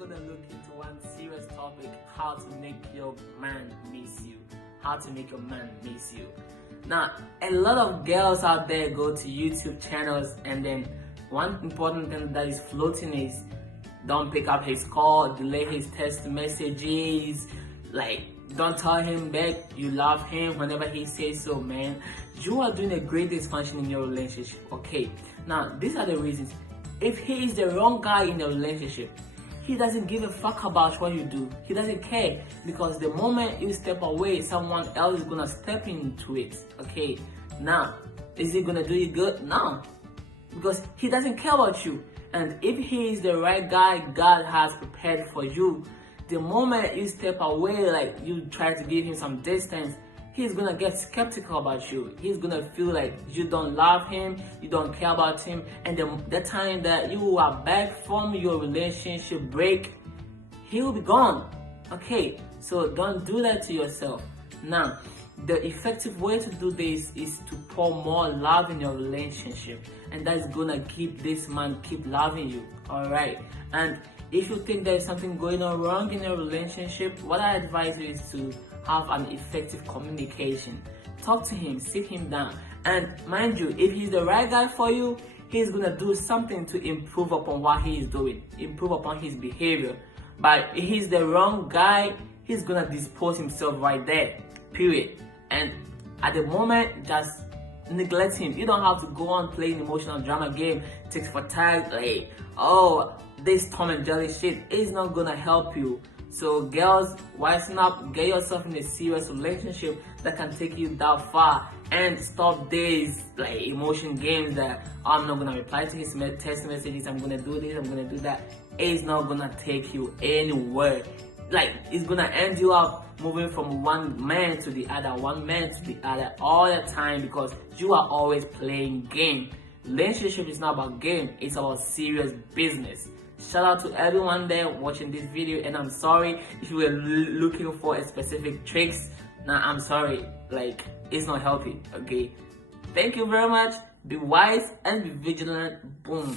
gonna look into one serious topic: how to make your man miss you. How to make your man miss you. Now, a lot of girls out there go to YouTube channels, and then one important thing that is floating is don't pick up his call, delay his text messages, like don't tell him back you love him whenever he says so. Man, you are doing a great dysfunction in your relationship. Okay, now these are the reasons. If he is the wrong guy in the relationship, he doesn't give a fuck about what you do. He doesn't care, because the moment you step away, someone else is gonna step into it. Okay, now is he gonna do you good? No, because he doesn't care about you. And if he is the right guy God has prepared for you, the moment you step away, like you try to give him some distance, he's gonna get skeptical about you. He's gonna feel like you don't love him, you don't care about him, and the time that you are back from your relationship break, he will be gone. Okay, so don't do that to yourself. Now, the effective way to do this is to pour more love in your relationship, and that's gonna keep this man keep loving you. All right, and if you think there's something going on wrong in your relationship, what I advise you is to have an effective communication. Talk to him, sit him down, and mind you, if he's the right guy for you, he's gonna do something to improve upon what he is doing, improve upon his behavior. But if he's the wrong guy, he's gonna dispose himself right there, period. And at the moment, just neglect him. You don't have to go on playing emotional drama game, tit for tat, like, oh, this Tom and Jerry shit is not gonna help you. So girls, wisen up, get yourself in a serious relationship that can take you that far, and stop these like emotion games that, oh, I'm not gonna reply to his text messages, I'm gonna do this, I'm gonna do that. It's not gonna take you anywhere. Like, it's gonna end you up moving from one man to the other, one man to the other all the time, because you are always playing game. Relationship is not about game, it's about serious business. Shout out to everyone there watching this video, and I'm sorry if you were looking for a specific tricks. Nah, I'm sorry, like, it's not healthy. Okay, thank you very much. Be wise and be vigilant. Boom.